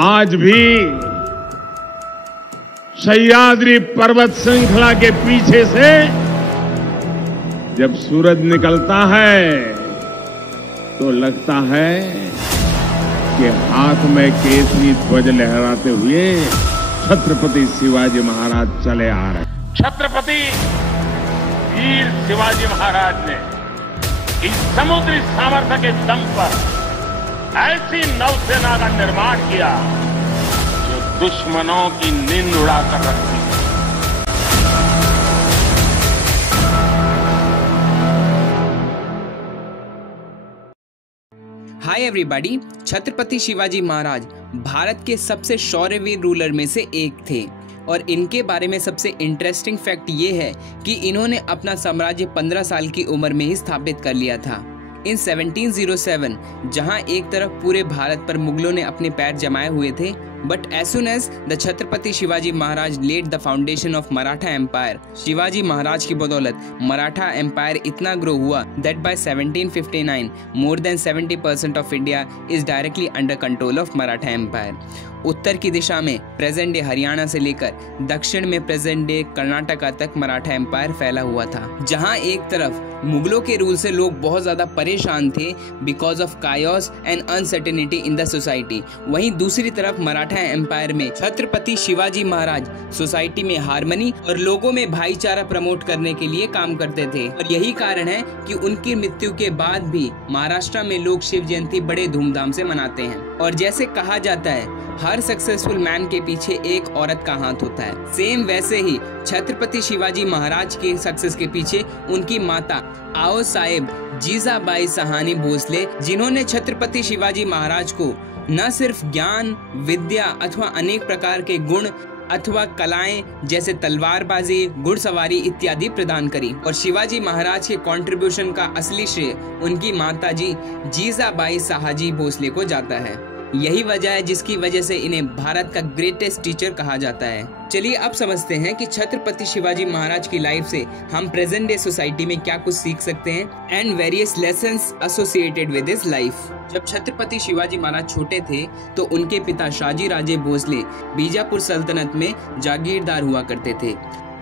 आज भी सह्याद्री पर्वत श्रृंखला के पीछे से जब सूरज निकलता है तो लगता है कि हाथ में केसरी ध्वज लहराते हुए छत्रपति शिवाजी महाराज चले आ रहे हैं। छत्रपति वीर शिवाजी महाराज ने इस समुद्री सामर्थ्य के दम पर ऐसी नौसेना का निर्माण किया जो दुश्मनों की नींद उड़ाकर रखती। हाय एवरीबॉडी, छत्रपति शिवाजी महाराज भारत के सबसे शौर्यवीर रूलर में से एक थे और इनके बारे में सबसे इंटरेस्टिंग फैक्ट ये है कि इन्होंने अपना साम्राज्य 15 साल की उम्र में ही स्थापित कर लिया था। इन 1707 जहां एक तरफ पूरे भारत पर मुगलों ने अपने पैर जमाए हुए थे, but as soon as the Chhatrapati Shivaji Maharaj laid the foundation of Maratha empire, Shivaji Maharaj की बदौलत मराठा एम्पायर इतना ग्रो हुआ that by 1759 more than 70% of India is directly under control of Maratha empire. उत्तर की दिशा में प्रेजेंट डे हरियाणा से लेकर दक्षिण में प्रेजेंट डे कर्नाटका तक मराठा एम्पायर फैला हुआ था। जहां एक तरफ मुगलों के रूल से लोग बहुत ज्यादा परेशान थे because of chaos and uncertainty in the society, वहीं दूसरी तरफ मराठा एम्पायर में छत्रपति शिवाजी महाराज सोसाइटी में हार्मनी और लोगों में भाईचारा प्रमोट करने के लिए काम करते थे। और यही कारण है कि उनकी मृत्यु के बाद भी महाराष्ट्र में लोग शिव जयंती बड़े धूमधाम से मनाते हैं। और जैसे कहा जाता है हर सक्सेसफुल मैन के पीछे एक औरत का हाथ होता है, सेम वैसे ही छत्रपति शिवाजी महाराज के सक्सेस के पीछे उनकी माता आओ साहेब जीजाबाई साहनी भोसले, जिन्होंने छत्रपति शिवाजी महाराज को न सिर्फ ज्ञान, विद्या अथवा अनेक प्रकार के गुण अथवा कलाएं जैसे तलवारबाजी, घुड़सवारी इत्यादि प्रदान करी। और शिवाजी महाराज के कंट्रीब्यूशन का असली श्रेय उनकी माताजी जीजाबाई साहनी भोसले को जाता है। यही वजह है जिसकी वजह से इन्हें भारत का ग्रेटेस्ट टीचर कहा जाता है। चलिए अब समझते हैं कि छत्रपति शिवाजी महाराज की लाइफ से हम प्रेजेंट डे सोसाइटी में क्या कुछ सीख सकते हैं and various lessons associated with his life. जब छत्रपति शिवाजी महाराज छोटे थे तो उनके पिता शाजी राजे भोसले बीजापुर सल्तनत में जागीरदार हुआ करते थे।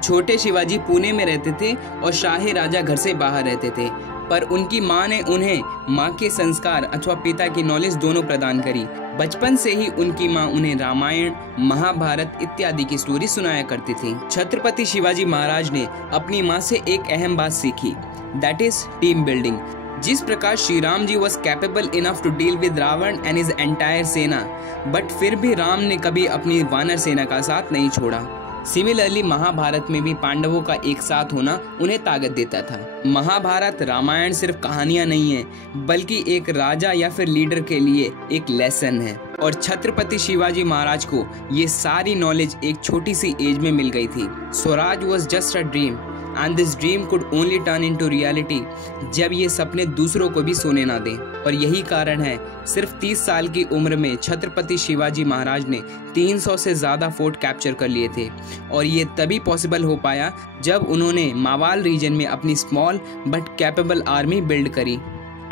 छोटे शिवाजी पुणे में रहते थे और शाही राजा घर से बाहर रहते थे, पर उनकी माँ ने उन्हें माँ के संस्कार अथवा पिता की नॉलेज दोनों प्रदान करी। बचपन से ही उनकी माँ उन्हें रामायण, महाभारत इत्यादि की स्टोरी सुनाया करती थी। छत्रपति शिवाजी महाराज ने अपनी माँ से एक अहम बात सीखी, दैट इज टीम बिल्डिंग। जिस प्रकार Shri Ram ji was capable enough to deal with Ravan and his entire sena, but फिर भी राम ने कभी अपनी वानर सेना का साथ नहीं छोड़ा। सिमिलरली महाभारत में भी पांडवों का एक साथ होना उन्हें ताकत देता था। महाभारत, रामायण सिर्फ कहानियां नहीं है बल्कि एक राजा या फिर लीडर के लिए एक लेसन है। और छत्रपति शिवाजी महाराज को ये सारी नॉलेज एक छोटी सी एज में मिल गई थी। Swaraj was just a dream and this dream could only turn into reality जब ये सपने दूसरों को भी सोने ना दें। और यही कारण है सिर्फ 30 साल की उम्र में छत्रपति शिवाजी महाराज ने 300 से ज्यादा फोर्ट कैप्चर कर लिए थे। और ये तभी पॉसिबल हो पाया जब उन्होंने मावाल रीजन में अपनी small but capable army build करी।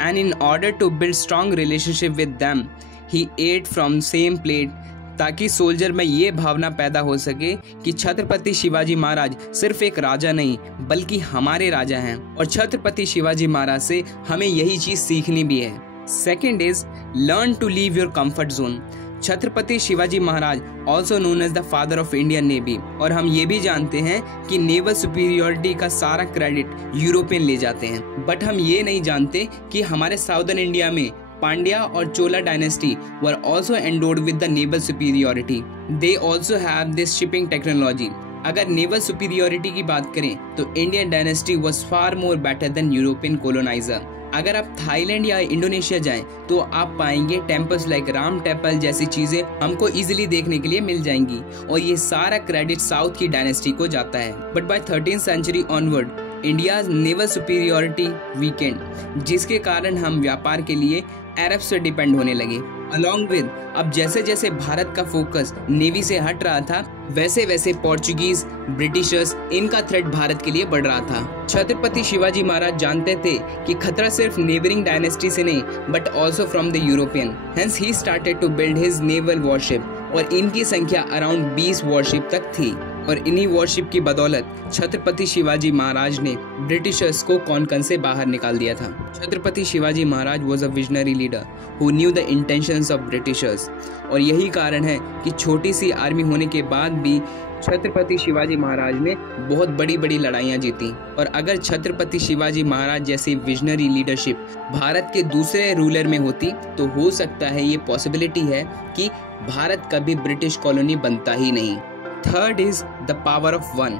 And in order to build strong relationship with them he ate from same plate, ताकि सोल्जर में ये भावना पैदा हो सके कि छत्रपति शिवाजी महाराज सिर्फ एक राजा नहीं बल्कि हमारे राजा हैं। और छत्रपति शिवाजी महाराज से हमें यही चीज सीखनी भी है। Second is learn to leave your comfort zone. Chhatrapati Shivaji Maharaj also known as the father of Indian navy, और हम ये भी जानते हैं कि नेवल सुपीरियोरिटी का सारा क्रेडिट यूरोपियन ले जाते हैं। बट हम ये नहीं जानते कि हमारे साउदर्न इंडिया में Pandya or Chola dynasty were also endowed with the naval superiority. They also have this shipping technology. अगर नेवल सुपीरियोरिटी की बात करें तो Indian dynasty was far more better than European colonizer. अगर आप थाईलैंड या Indonesia जाएं तो आप पाएंगे टेम्पल्स लाइक राम टेम्पल जैसी चीजें हमको इजीली देखने के लिए मिल जाएंगी। और ये सारा क्रेडिट साउथ की डायनेस्टी को जाता है। But by 13th century onward India naval superiority weakened, जिसके कारण हम व्यापार के लिए अरब से डिपेंड होने लगे। अलॉन्ग विद अब जैसे जैसे भारत का फोकस नेवी से हट रहा था, वैसे वैसे पोर्चुगीज, ब्रिटिशर्स, इनका थ्रेट भारत के लिए बढ़ रहा था। छत्रपति शिवाजी महाराज जानते थे कि खतरा सिर्फ नेबरिंग डायनेस्टी से नहीं but also from the European. Hence he started to build his naval warship और इनकी संख्या अराउंड 20 वॉरशिप तक थी और इन्हीं वॉरशिप की बदौलत छत्रपति शिवाजी महाराज ने ब्रिटिशर्स को कोंकण से बाहर निकाल दिया था। Chhatrapati Shivaji Maharaj was a visionary leader who knew the intentions of Britishers और यही कारण है कि छोटी सी आर्मी होने के बाद भी छत्रपति शिवाजी महाराज ने बहुत बड़ी बड़ी लड़ाइयाँ जीती। और अगर छत्रपति शिवाजी महाराज जैसी विजनरी लीडरशिप भारत के दूसरे रूलर में होती तो हो सकता है ये पॉसिबिलिटी है कि भारत कभी ब्रिटिश कॉलोनी बनता ही नहीं। Third is the power of one.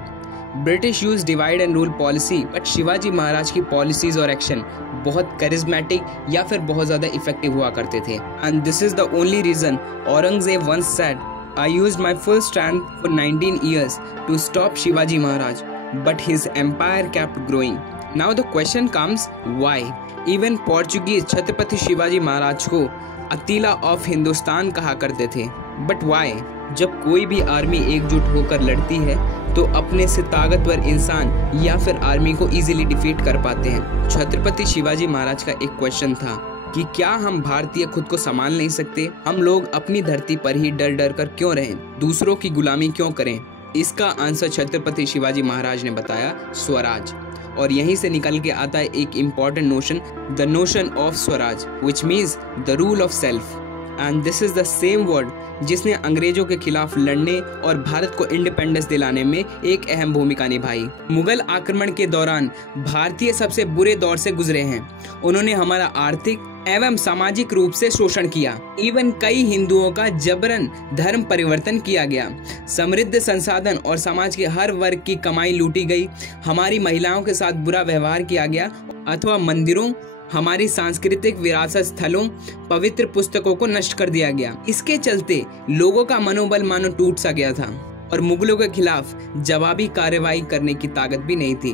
British use divide and rule policy but Shivaji Maharaj की पॉलिसीज और एक्शन बहुत करिज्मेटिक या फिर बहुत ज्यादा इफेक्टिव हुआ करते थे। And this is the only reason Aurangzeb once said, I used my full strength for 19 years to stop Shivaji Maharaj, but his empire kept growing. Now the question comes, why? Even Portuguese Chhatrapati Shivaji Maharaj को Attila of Hindustan कहा करते थे। But why? जब कोई भी army एकजुट होकर लड़ती है तो अपने से ताकतवर इंसान या फिर आर्मी को इजीली डिफीट कर पाते हैं। छत्रपति शिवाजी महाराज का एक क्वेश्चन था कि क्या हम भारतीय खुद को संभाल नहीं सकते? हम लोग अपनी धरती पर ही डर डर कर क्यों रहें? दूसरों की गुलामी क्यों करें? इसका आंसर छत्रपति शिवाजी महाराज ने बताया, स्वराज। और यहीं से निकल के आता है एक important notion, the notion of Swaraj, which means the rule of self. And this is the same word जिसने अंग्रेजों के खिलाफ लड़ने और भारत को इंडिपेंडेंस दिलाने में एक अहम भूमिका निभाई। मुगल आक्रमण के दौरान भारतीय सबसे बुरे दौर से गुजरे हैं। उन्होंने हमारा आर्थिक एवं सामाजिक रूप से शोषण किया। इवन कई हिंदुओं का जबरन धर्म परिवर्तन किया गया। समृद्ध संसाधन और समाज के हर वर्ग की कमाई लूटी गई। हमारी महिलाओं के साथ बुरा व्यवहार किया गया अथवा मंदिरों, हमारी सांस्कृतिक विरासत स्थलों, पवित्र पुस्तकों को नष्ट कर दिया गया। इसके चलते लोगों का मनोबल मानो टूट सा गया था और मुगलों के खिलाफ जवाबी कार्रवाई करने की ताकत भी नहीं थी।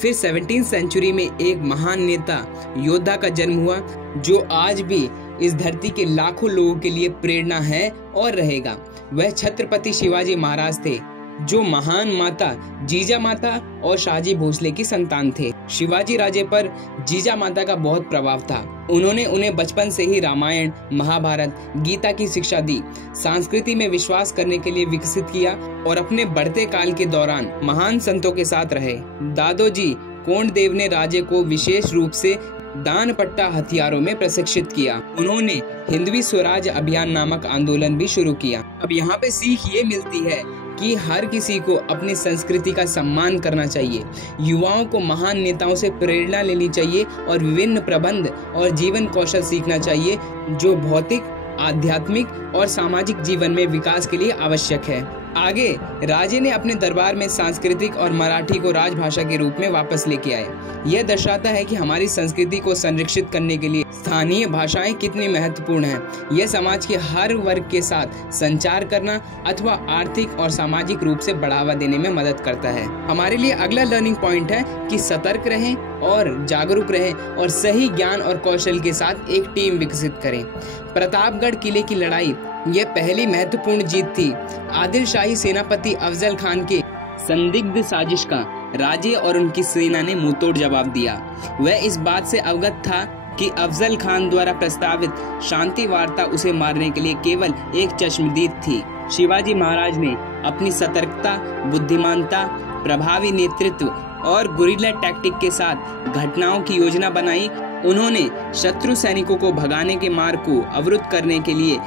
फिर 17वीं सेंचुरी में एक महान नेता योद्धा का जन्म हुआ जो आज भी इस धरती के लाखों लोगों के लिए प्रेरणा है और रहेगा। वह छत्रपति शिवाजी महाराज थे जो महान माता जीजा माता और शाहजी भोसले की संतान थे। शिवाजी राजे पर जीजा माता का बहुत प्रभाव था। उन्होंने उन्हें बचपन से ही रामायण, महाभारत, गीता की शिक्षा दी, संस्कृति में विश्वास करने के लिए विकसित किया और अपने बढ़ते काल के दौरान महान संतों के साथ रहे। दादोजी कोंडदेव ने राजे को विशेष रूप से दान पट्टा हथियारों में प्रशिक्षित किया। उन्होंने हिंदवी स्वराज अभियान नामक आंदोलन भी शुरू किया। अब यहाँ पे सीख ये मिलती है कि हर किसी को अपनी संस्कृति का सम्मान करना चाहिए। युवाओं को महान नेताओं से प्रेरणा लेनी चाहिए और विभिन्न प्रबंध और जीवन कौशल सीखना चाहिए जो भौतिक, आध्यात्मिक और सामाजिक जीवन में विकास के लिए आवश्यक है। आगे राजे ने अपने दरबार में सांस्कृतिक और मराठी को राजभाषा के रूप में वापस लेके आए। यह दर्शाता है कि हमारी संस्कृति को संरक्षित करने के लिए स्थानीय भाषाएं कितनी महत्वपूर्ण हैं। यह समाज के हर वर्ग के साथ संचार करना अथवा आर्थिक और सामाजिक रूप से बढ़ावा देने में मदद करता है। हमारे लिए अगला लर्निंग पॉइंट है कि सतर्क रहें और जागरूक रहें और सही ज्ञान और कौशल के साथ एक टीम विकसित करें। प्रतापगढ़ किले की लड़ाई यह पहली महत्वपूर्ण जीत थी। आदिल शाही सेनापति अफजल खान के संदिग्ध साजिश का राजे और उनकी सेना ने मुंहतोड़ जवाब दिया। वह इस बात से अवगत था कि अफजल खान द्वारा प्रस्तावित शांति वार्ता उसे मारने के लिए केवल एक चश्मदीद थी। शिवाजी महाराज ने अपनी सतर्कता, बुद्धिमानता, प्रभावी नेतृत्व और गुरिल्ला टैक्टिक के साथ घटनाओं की योजना बनाई। उन्होंने शत्रु सैनिकों को भगाने के मार्ग को अवरुद्ध करने के लिए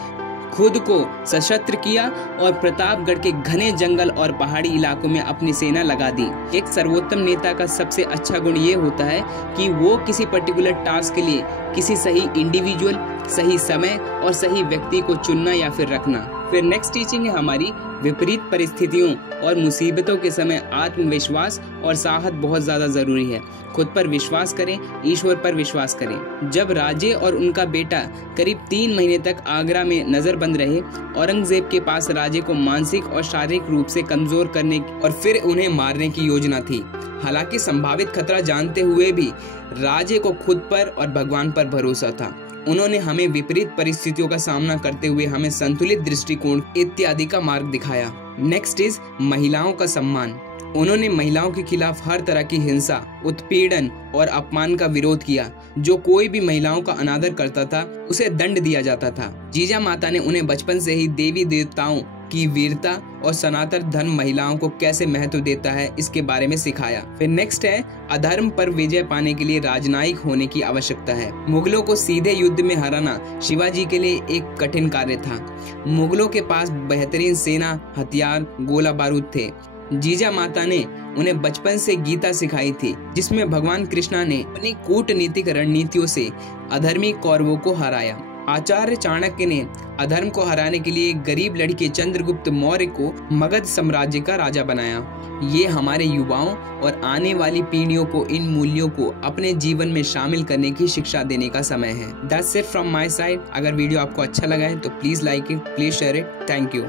खुद को सशस्त्र किया और प्रतापगढ़ के घने जंगल और पहाड़ी इलाकों में अपनी सेना लगा दी। एक सर्वोत्तम नेता का सबसे अच्छा गुण ये होता है कि वो किसी पर्टिकुलर टास्क के लिए किसी सही इंडिविजुअल, सही समय और सही व्यक्ति को चुनना या फिर रखना। फिर नेक्स्ट टीचिंग है हमारी, विपरीत परिस्थितियों और मुसीबतों के समय आत्मविश्वास और साहस बहुत ज्यादा जरूरी है। खुद पर विश्वास करें, ईश्वर पर विश्वास करें। जब राजे और उनका बेटा करीब 3 महीने तक आगरा में नजरबंद रहे, औरंगजेब के पास राजे को मानसिक और शारीरिक रूप से कमजोर करने और फिर उन्हें मारने की योजना थी। हालांकि संभावित खतरा जानते हुए भी राजे को खुद पर और भगवान पर भरोसा था। उन्होंने हमें विपरीत परिस्थितियों का सामना करते हुए हमें संतुलित दृष्टिकोण इत्यादि का मार्ग दिखाया। नेक्स्ट इज महिलाओं का सम्मान। उन्होंने महिलाओं के खिलाफ हर तरह की हिंसा, उत्पीड़न और अपमान का विरोध किया। जो कोई भी महिलाओं का अनादर करता था उसे दंड दिया जाता था। जीजा माता ने उन्हें बचपन से ही देवी देवताओं की वीरता और सनातन धर्म महिलाओं को कैसे महत्व देता है इसके बारे में सिखाया। फिर नेक्स्ट है अधर्म पर विजय पाने के लिए राजनयिक होने की आवश्यकता है। मुगलों को सीधे युद्ध में हराना शिवाजी के लिए एक कठिन कार्य था। मुगलों के पास बेहतरीन सेना, हथियार, गोला बारूद थे। जीजा माता ने उन्हें बचपन से गीता सिखाई थी, जिसमें भगवान कृष्णा ने अपनी कूटनीतिक रणनीतियों से अधर्मी कौरवों को हराया। आचार्य चाणक्य ने अधर्म को हराने के लिए गरीब लड़के चंद्रगुप्त मौर्य को मगध साम्राज्य का राजा बनाया। ये हमारे युवाओं और आने वाली पीढ़ियों को इन मूल्यों को अपने जीवन में शामिल करने की शिक्षा देने का समय है। That's it from my side. अगर वीडियो आपको अच्छा लगा है तो please like it, please share it. Thank you.